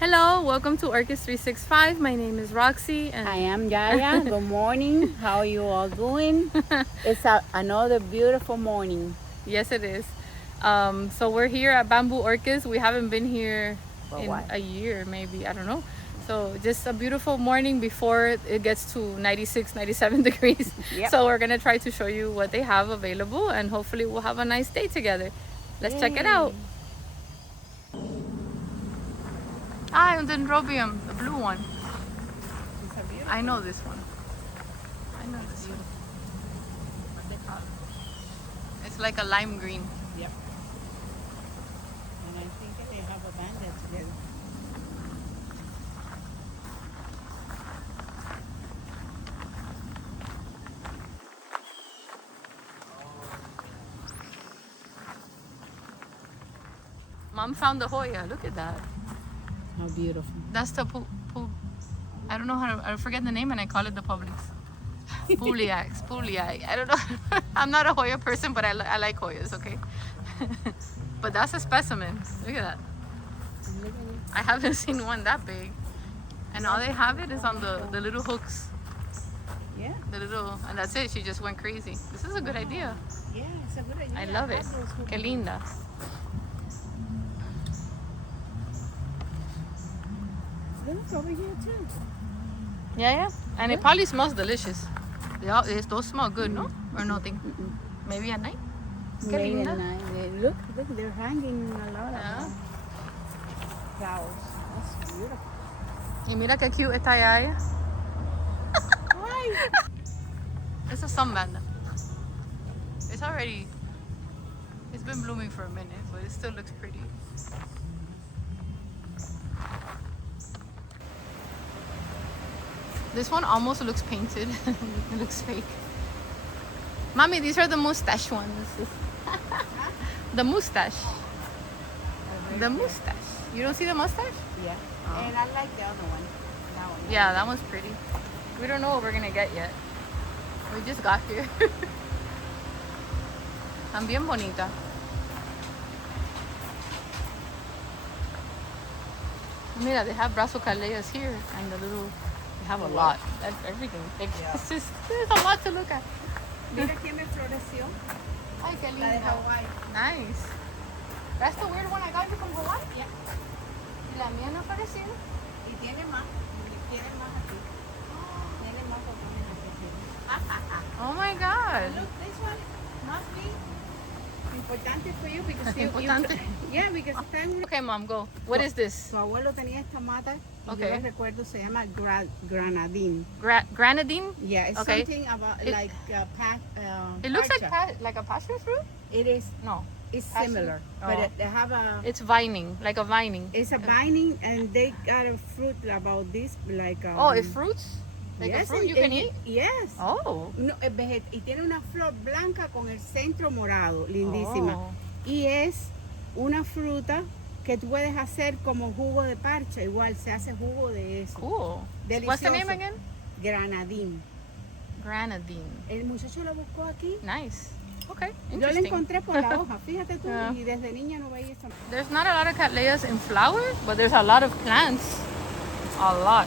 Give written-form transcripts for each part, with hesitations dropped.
Hello, welcome to Orcas 365. My name is Roxy and I am Yaya. Good morning. How are you all doing? It's another beautiful morning. yes it is. So we're here at Bamboo Orchids. We haven't been here For in what? a year maybe, I don't know. So just a beautiful morning before it gets to 96, 97 degrees. Yep. So we're going to try to show you what they have available and hopefully we'll have a nice day together. Let's check it out. Ah, and Dendrobium, the blue one. I know this one. I know this one. It's like a lime green. Yep. And I think they have a Vanda together. Mom found the Hoya. Look at that. How beautiful. That's the I don't know how to, I forget the name and I call it the Publix. Puliax. I don't know. I'm not a Hoya person, but I like Hoyas, okay? But that's a specimen. Look at that. I haven't seen one that big. And all they have it is on the little hooks. Yeah. And that's it. She just went crazy. This is a good idea. Yeah, it's a good idea. I love it. Que linda. Look over here too. Yeah. And it probably smells delicious. Those smell good, no? Or nothing? Maybe at night? Que Maybe linda. at night. Look, they're hanging a lot of flowers. That's beautiful. Y mira qué cute está Yaya. Why? It's a sun Vanda. It's been blooming for a minute, but it still looks pretty. This one almost looks painted. It looks fake. Mommy, these are the mustache ones. The mustache. The mustache. You don't see the mustache? Yeah. Oh. And I like the other one. That one. Yeah, that one's pretty. We don't know what we're gonna get yet. We just got here. Están bien bonita. Mira, they have brazo Cattleyas here and the little. They have a lot. That's everything. It's just there's a lot to look at. Mira quién me floreció. Ay, qué La de lindo. Hawái. Nice. That's the weird one I got you from Hawaii? Yeah. Y la mía no apareció. Y tiene más. Tiene más aquí. Tiene más botones aquí. Oh my god. Look, this one must be importante for you because Importante. Yeah, because está en Okay, mom, go. What is this? Su abuelo tenía esta mata y Okay. yo lo recuerdo, se llama granadine. Granadine? Yeah, it's Okay. something about It- like It looks parcha. like a passion fruit? It is. No. It's Passion? similar, Oh. but they have a. It's vining, like a vining. It's a binding, and they got a fruit about this, like. Oh, it fruits? Like a yes, fruit you can eat? Yes. Oh. No, y tiene una flor blanca con el centro morado, lindísima. Oh. Y es una fruta que tú puedes hacer como jugo de parcha, igual se hace jugo de eso. Cool. Delicioso. What's the name again? Granadín. Granadine. El muchacho lo buscó aquí. Nice. Okay, Yo lo interesting. encontré por la hoja, fíjate tú, Yeah. y desde niña no veía esa. There's not a lot of Cattleyas in flower, but there's a lot of plants. A lot.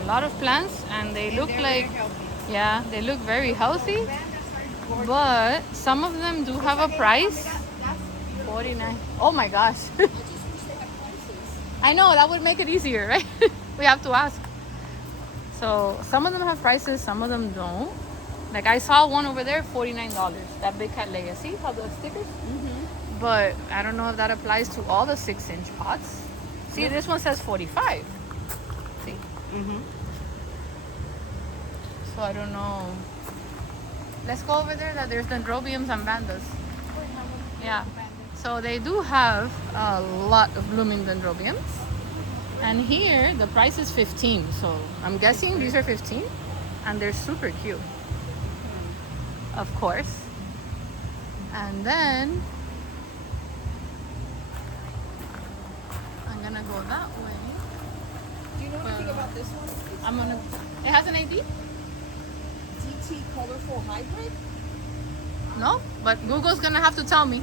A lot of plants, and they look They're like, very healthy. yeah, they look very healthy, Vandas are gorgeous. but some of them do have a price. Mira, that's 49. Oh my gosh. I just wish they had prices. I know, that would make it easier, right? We have to ask. So some of them have prices, some of them don't. Like I saw one over there, $49. That big Cattleya. See how the stickers? But I don't know if that applies to all the 6-inch pots. See, this one says 45. See? So I don't know. Let's go over there. That there's Dendrobiums and Vandas. Yeah. So they do have a lot of blooming Dendrobiums. And here the price is 15. So I'm guessing these are 15, and they're super cute. Of course. And then I'm gonna go that way. Do you know anything about this one? I'm gonna. It has an ID? DT colorful hybrid? No, but Google's gonna have to tell me.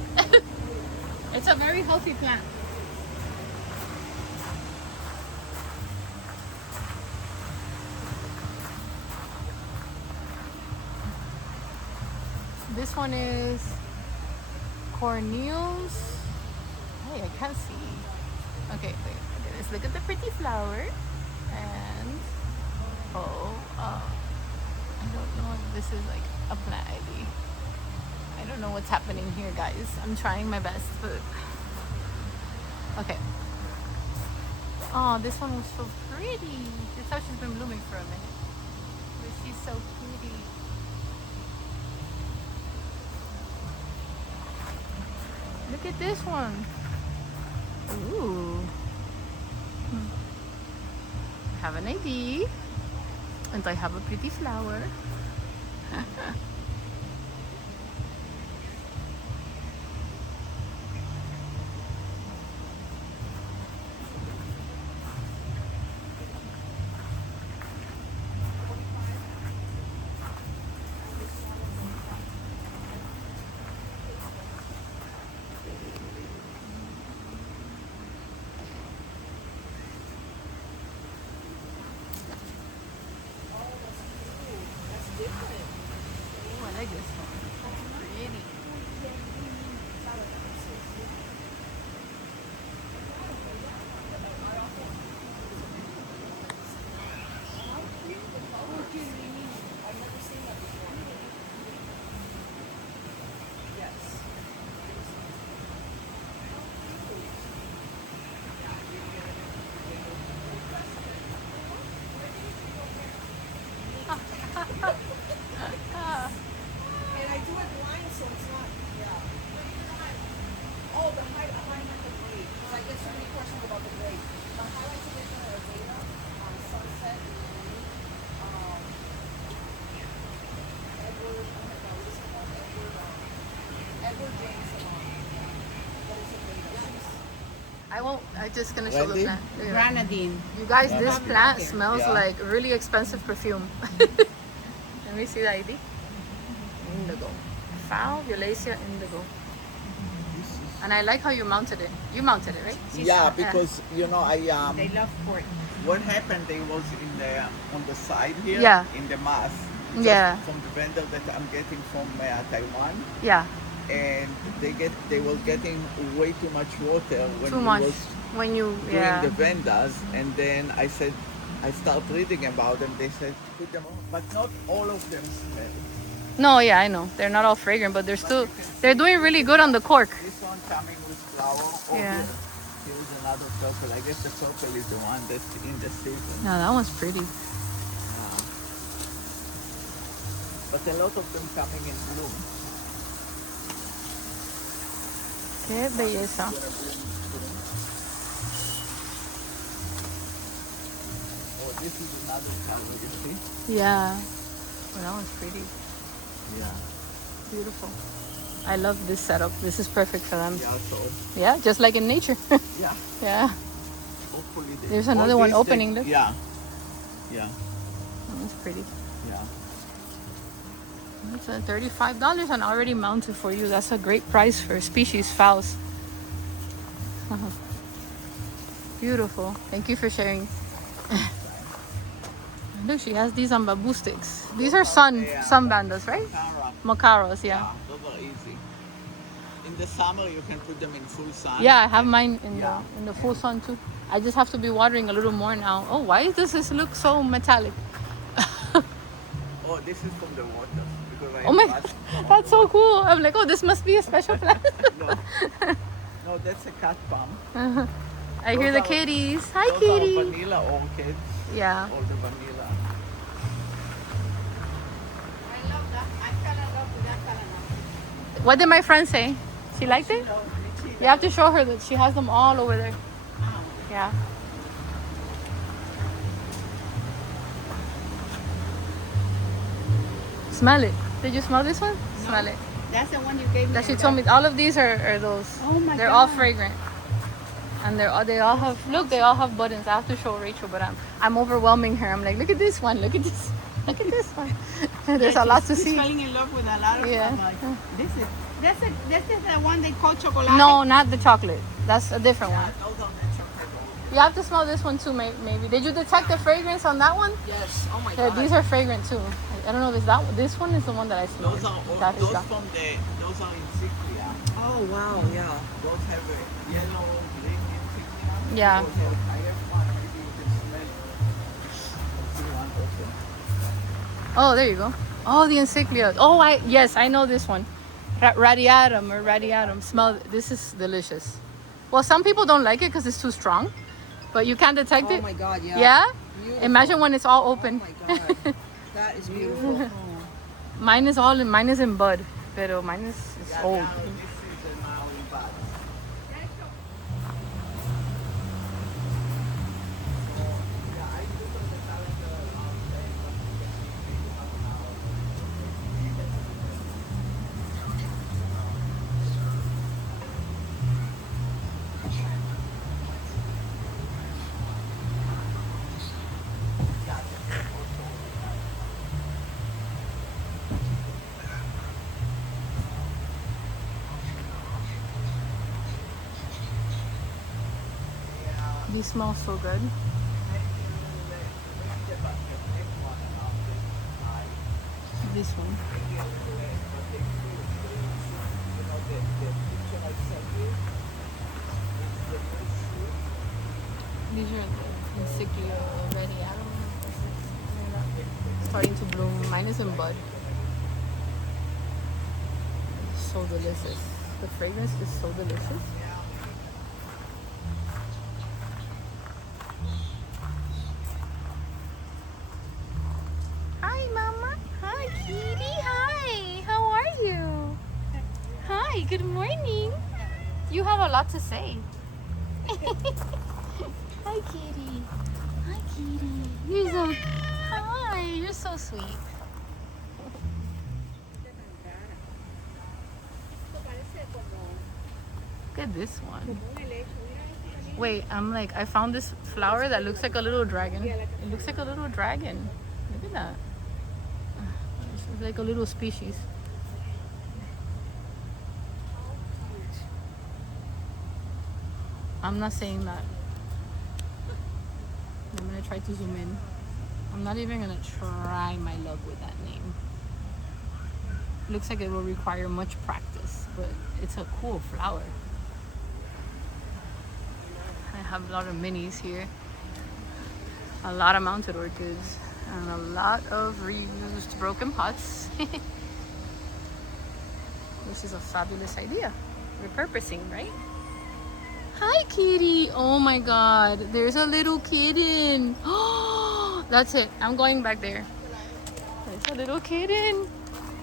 It's a very healthy plant. This one is corneals. Hey, I can't see. Okay, wait. Okay, let's look at the pretty flower. And I don't know if this is like a plant ID. I don't know what's happening here, guys. I'm trying my best, but okay. Oh, this one was so pretty. This how she's been blooming for a minute. But she's so pretty. Look at this one. Ooh. I have an ID. And I have a pretty flower. Oh, I like this one. That's pretty. And I do it blind, so it's not. Oh, the highlight of the grade. Because I get so many questions about the grade. The highlights of it are data on sunset and Edward. Oh my God, what is it called? Edward James. But it's a data. I won't. I'm just gonna show the Wendy? plant. Yeah. Granadine. You guys, this Yeah. plant Yeah. smells Yeah. like really expensive perfume. Let me see the ID. Indigo. Violacea indigo. And I like how you mounted it. You mounted it, right? Yeah, because you know They love port. what happened? They was in the on the side here. Yeah. In the mass. Yeah. From the vendor that I'm getting from Taiwan, Yeah, and they was getting way too much water when too we much. was When you, doing yeah. the Vandas, and then I said, I started reading about them. They said put them on, but not all of them smell. No, yeah, I know. They're not all fragrant, but they're doing really good on the cork. This one coming with flower. Oh, Yeah. here's another purple. I guess the purple is the one that's in the season. No, that one's pretty. But a lot of them coming in bloom. Qué belleza. Gonna bloom soon. Oh, this is another color, you see? Yeah. Oh, that one's pretty. Yeah. Beautiful. I love this setup. This is perfect for them. Yeah, so Yeah, just like in nature. yeah. Yeah. Hopefully they, There's another one opening, look. Yeah. Yeah. That one's pretty. Yeah. It's $35 and already mounted for you. That's a great price for species phals. Beautiful. Thank you for sharing. Look, she has these on bamboo sticks. These are sun Vandas, right? Tara. Macaros, yeah. Those are easy. In the summer, you can put them in full sun. Yeah, I have mine Yeah. in the full sun too. I just have to be watering a little more now. Oh, why does this look so metallic? Oh, this is from the water. Because I Oh my, washed from that's the so cool. I'm like, oh, this must be a special plant. water. No, that's a cat palm. I hear Those the are- kitties. Hi, Those kitty. are vanilla orchids. Yeah. All the vanilla. I love that. I fell in love with that Phalaenopsis. What did my friend say? She liked it? You have to show her that she has them all over there. Yeah. Smell it. Did you smell this one? No. Smell it. That's the one you gave me. That she told me. All of these are those. Oh my They're all God. fragrant. And they all have, look, they all have buttons. I have to show Rachel, but I'm overwhelming her. I'm like, look at this one. Look at this. Look at this one. There's a lot to She's see. falling in love with a lot of Yeah. them. This is the one they call chocolate. No, not the chocolate. That's a different one. Those are the chocolate You have to smell this one too, maybe. Did you detect the fragrance on that one? Yes. Oh my Yeah, god. these are fragrant too. I don't know if it's that one. This one is the one that I smell. Those are those are insignia. Oh, wow, yeah. Those have a yellow, green insignia. Yeah. Those have highest one. Maybe you can smell. Let's see one open. Oh, there you go. Oh, the insignia. Oh, yes, I know this one. Radiatum. Smell. This is delicious. Well, some people don't like it because it's too strong, but you can't detect it. Oh my God, yeah. Yeah? Beautiful. Imagine when it's all open. Oh my God. That is beautiful. Mine is in bud, pero mine is old. Now this is now in bud. These smell so good. This one. These are the insignia already. I don't know. Starting to bloom. Mine is in bud. So delicious. The fragrance is so delicious. Hi, Mama. Hi, Kitty. Hi. How are you? Hi. Good morning. You have a lot to say. Hi, Kitty. Hi, Kitty. You're so. Hi. You're so sweet. Look at this one. Wait, I found this flower that looks like a little dragon. It looks like a little dragon. Look at that. It's like a little species. I'm not saying that. I'm gonna try to zoom in. I'm not even gonna try my luck with that name. Looks like it will require much practice, but it's a cool flower. I have a lot of minis here, a lot of mounted orchids, and a lot of reused broken pots. This is a fabulous idea. Repurposing, right? Hi, kitty. Oh my God, there's a little kitten. Oh, that's it. I'm going back there. There's a little kitten.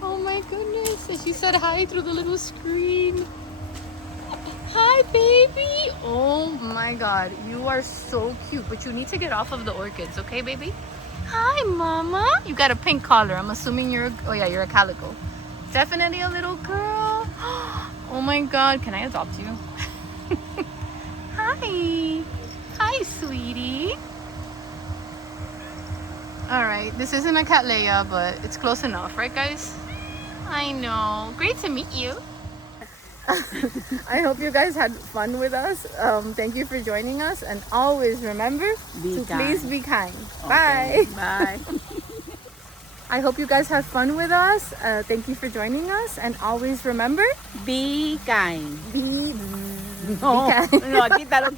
Oh my goodness. And she said hi through the little screen. Hi, baby. Oh my God, you are so cute, but you need to get off of the orchids, okay, baby? Hi, Mama. You got a pink collar. I'm assuming you're a calico. Definitely a little girl. Oh my God, can I adopt you? Hi. Hi, sweetie. All right, this isn't a Cattleya, but it's close enough, right, guys? I know. Great to meet you. I hope you guys had fun with us. Thank you for joining us, and always remember to please be kind. Okay, Bye. bye. I hope you guys had fun with us. Thank you for joining us, and always remember, Be kind. be No, kind. no, quítalo.